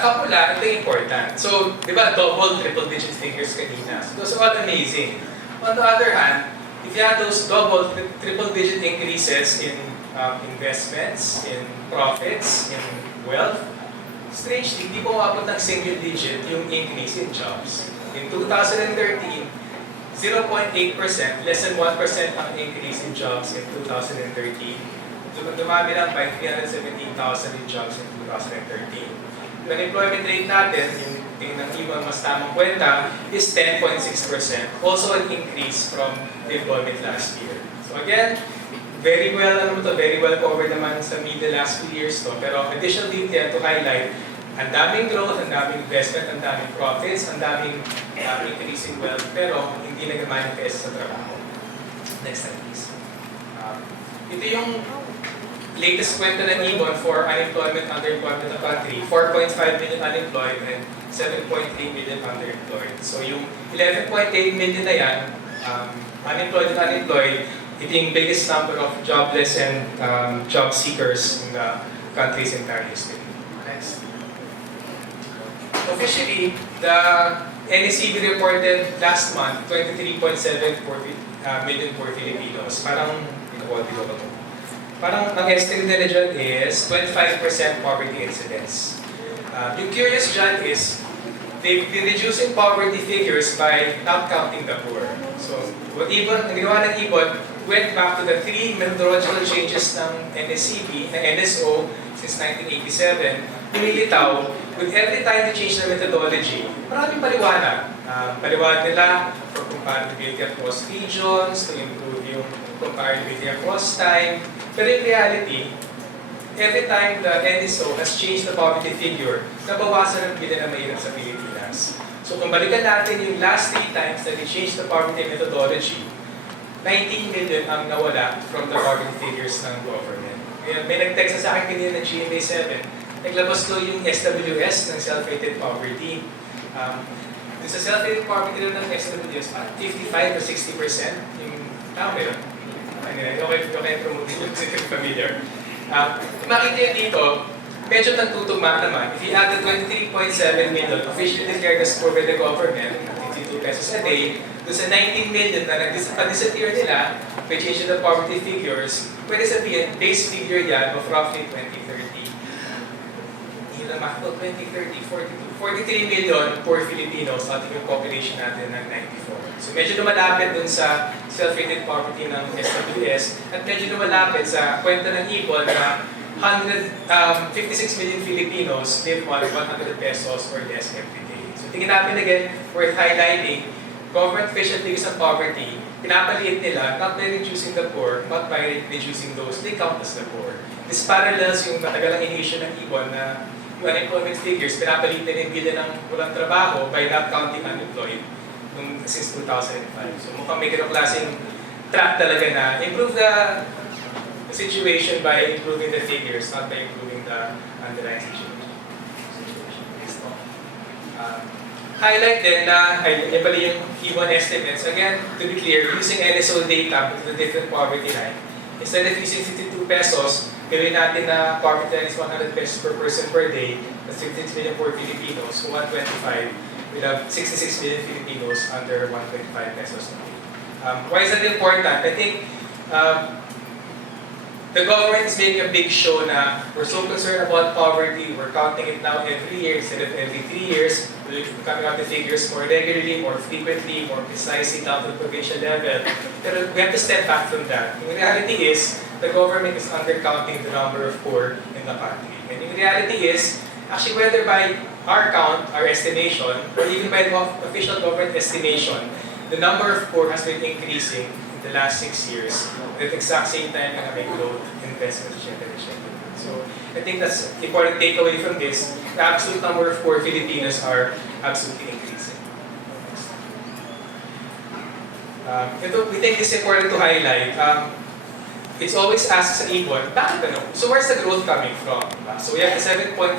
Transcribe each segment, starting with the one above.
Kapula, ito yung important. So, di ba, double, triple-digit figures kanina. So, those are all amazing. On the other hand, if you have those double, triple-digit increases in investments, in profits, in wealth, strangely, di po umabot ng single digit yung increase in jobs. In 2013, 0.8%, less than 1% ang increase in jobs in 2013. Dumami lang by 317,000 in jobs in 2013. Yung unemployment rate natin, yung tingnan ng ibang mas tamang kwenta, is 10.6%. Also an increase from the employment last year. So again, very well covered naman sa media last few years to. Pero additional detail to highlight, ang daming growth, ang daming investment, ang daming profits, ang daming increasing wealth, pero hindi nag-manifest sa trabaho. Next slide please. Ito yung latest kwenta ng Ibon for unemployment, underemployment ng country. 4.5 million unemployed and 7.3 million underemployed. So yung 11.8 million na yan, unemployed and unemployed, ito yung biggest number of jobless and job seekers in the country's entire history. Next. Officially, the NACB reported last month 23.7 million for Filipinos. Parang, Parang ang estimate nila dyan is 25% poverty incidence. Yung curious dyan is, they've been reducing poverty figures by not counting the poor. So, ang ginawa ng Ibon, went back to the three methodological changes ng NSCB, ng NSO, since 1987, lumilitaw, with every time they change the methodology, maraming paliwanag. Paliwanag nila for comparability across regions, to improve yung comparability across time. Pero in reality, every time the NSO has changed the poverty figure, nabawasan ang bilang na mahirap sa Pilipinas. So kung balikan natin yung last 3 times that they changed the poverty methodology, 19 million ang nawala from the poverty figures ng government. May nag-text sa akin kanina ng GMA 7, naglabas ko yung SWS ng self-rated poverty. Sa self-rated poverty ng SWS, 55 to 60% yung tama yun. Okay, promote yung familiar. Makita yun dito, medyo nagtutugma naman. If you add the 23.7 million officially declared as poor by the government, 52 pesos a day, doon sa 19 million na nag-disappear nila, by changing the poverty figures, pwede sabihin, base figure yan of roughly 2030. Hindi lang makito, 2030, 43 million poor Filipinos out of yung population natin ng 94. So medyo lumalapit dun sa self-rated poverty ng SWS at medyo lumalapit sa kwenta ng Ibon na 56 million Filipinos live on 100 pesos or less every day. So tingin natin again, worth highlighting, government official figures of poverty, pinapaliit nila not by reducing the poor, but by reducing those they count as the poor. This parallels yung matagalang iniisyo ng Ibon na yung unemployment figures, pinapaliit nila yung bilang ng walang trabaho by not counting unemployed since 2005. So mukhang may ganong klaseng track talaga na improve the situation by improving the figures, not by improving the underlying situation. Highlight din na, yun pala yung Ibon estimates. Again, to be clear, using NSO data with the different poverty line, instead of using 52 pesos, gawin natin na poverty line is 100 pesos per person per day, that's 56 million for Filipinos, 125. We have 66 million Filipinos under 125 pesos a day. Why is that important? I think the government is making a big show na we're so concerned about poverty, we're counting it now every year instead of every 3 years. We're coming up the figures more regularly, more frequently, more precisely down to the provincial level. But we have to step back from that. The reality is, the government is undercounting the number of poor in the country. And the reality is, actually whether by our count, our estimation, or even by the official government estimation, the number of poor has been increasing in the last 6 years at the exact same time na may growth, investment, etc. So I think that's important takeaway from this. The absolute number of poor Filipinos are absolutely increasing. We think it's important to highlight. It's always asked sa Ibon, bakit ano? So where's the growth coming from? So we have the 7.4%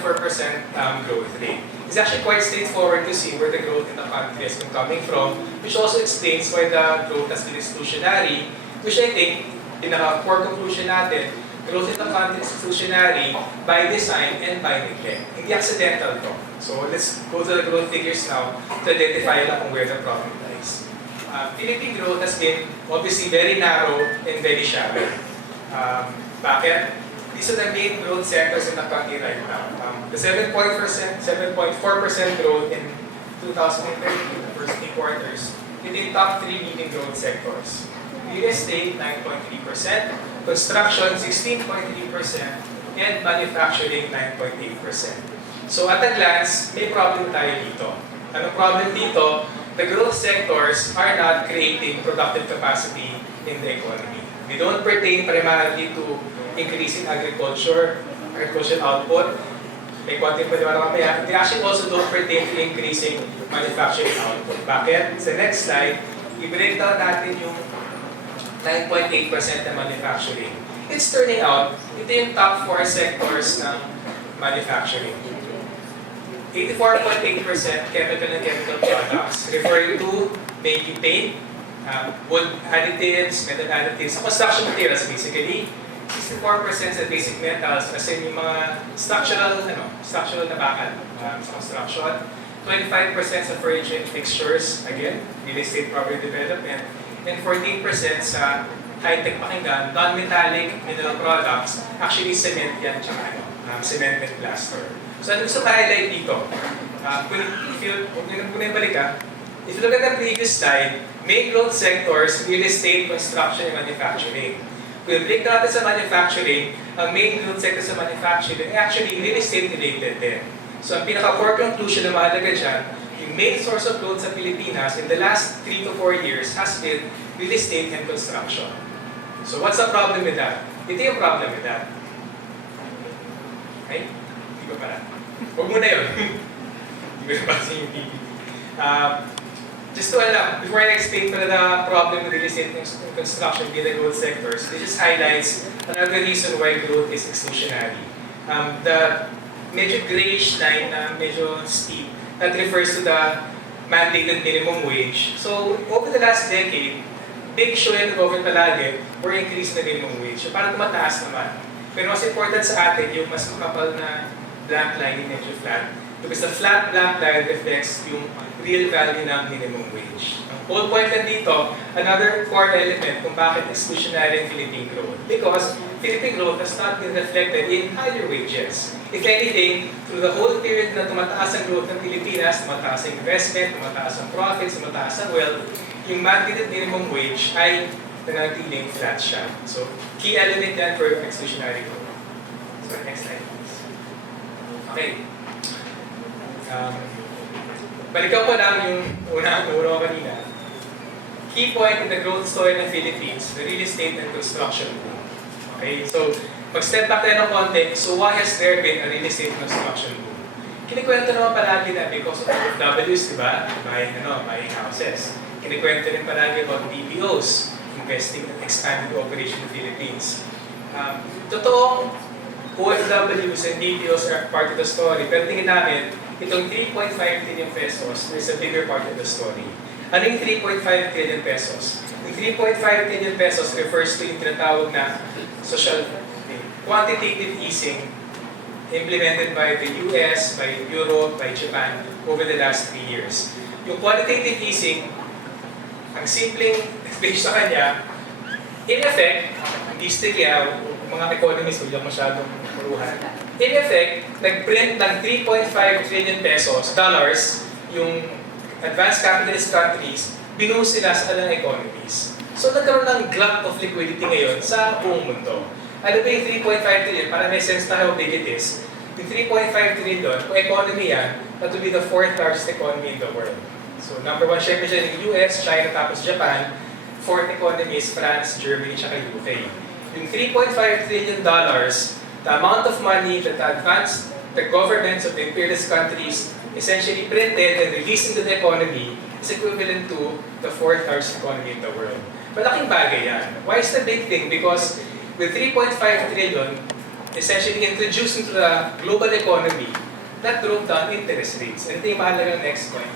growth rate. It's actually quite straightforward to see where the growth in the country has been coming from, which also explains why the growth has been exclusionary, which I think, pinaka-core conclusion natin, growth in the country is exclusionary by design and by neglect. Hindi accidental to. So let's go to the growth figures now to identify lang kung where the problem lies. Philippine growth has been obviously very narrow and very shallow. Bakit? These are the main growth sectors in the country right now. The 7.4% growth in 2013, the first 3 quarters, within top 3 leading growth sectors. Real estate, 9.3%, construction, 16.3%, and manufacturing, 9.8%. So at a glance, may problem tayo dito. Anong problem dito? The growth sectors are not creating productive capacity in the economy. They don't pertain primarily to increasing agricultural output. May konti pa naman mamaya. They actually also don't pertain to increasing manufacturing output. Bakit? Sa next slide, i-break down natin yung 9.8% na manufacturing. It's turning out, ito yung top 4 sectors ng manufacturing. 84.8% chemical and chemical products, referring to making paint, wood additives, metal additives, sa construction materials basically. 64% sa basic metals, as in yung mga structural na bakal sa construction. 25% sa furniture and fixtures, again, real estate property development. And 14% sa high-tech pakinggan, non-metallic mineral products, actually cement yan, tsaka cement and plaster. So ano gusto ka-highlight dito? Huwag nyo na balik if you look at the previous slide, main growth sectors, real estate, construction, and manufacturing. Kung i-break natin sa manufacturing, ang main growth sector sa manufacturing ay actually real estate related din. So ang pinaka-core conclusion na mahalaga dyan, yung main source of growth sa Pilipinas in the last 3 to 4 years has been real estate and construction. So what's the problem with that? Ito yung problem with that. Okay? Hindi ko pala. Huwag mo na yun. Hindi ko nabasa yung PPT. Just to alam, before I explain pala the problem with real estate and construction being the growth sectors, this just highlights another reason why growth is exclusionary. The medyo grayish line na medyo steep, that refers to the mandated minimum wage. So, over the last decade, big show yung government palagi or increase na minimum wage. So, parang tumataas naman. Pero mas important sa atin yung mas makapal na black line yung medyo flat. Because the flat black line reflects yung real value ng minimum wage. Ang whole point lang dito, another core element kung bakit exclusionary ang Philippine growth. Because Philippine growth has not been reflected in higher wages. If anything, through the whole period na tumataas ang growth ng Pilipinas, tumataas ang investment, tumataas ang profits, tumataas ang wealth, yung mandated minimum wage ay nanatiling flat siya. So, key element yan for exclusionary growth. So, next slide please. Okay. Balikan ko lang yung una ko kanina. Key point in the growth story ng Philippines, the real estate and construction boom. Okay, so mag-step back tayo ng konti. So why has there been a real estate construction boom? Kinikwento naman palagi na because of OFWs, di ba? Buying houses. Kinikwento rin palagi about BPOs, investing and expanding the operation in the Philippines. Totoong OFWs and BPOs are part of the story, pero tingin namin, itong 3.5 trillion pesos is a bigger part of the story. Ano yung 3.5 trillion pesos? Yung 3.5 trillion pesos refers to yung tinatawag na quantitative easing implemented by the US, by Europe, by Japan over the last 3 years. Yung quantitative easing, ang simpleng explanation sa kanya, in effect, hindi sticky mga economists, huwag lang masyadong puruhan. In effect, nag-print ng 3.5 trillion pesos, dollars, yung advanced capitalist countries, binuhos sila sa kanilang economies. So nagkaroon ng glut of liquidity ngayon sa buong mundo. Ano ba yung 3.5 trillion? Para may sense na how big it is. Yung 3.5 trillion, kung economy yan, that will be the 4th largest economy in the world. So number 1, syempre siya yung US, China, tapos Japan. 4th economy is France, Germany, tsaka UK. Yung 3.5 trillion dollars, the amount of money that the governments of the imperialist countries essentially printed and released into the economy is equivalent to the 4th largest economy in the world. Malaking bagay yan. Why is the big thing? Because with 3.5 trillion essentially introduced into the global economy, that drove down interest rates. And ito yung mahalagang next point.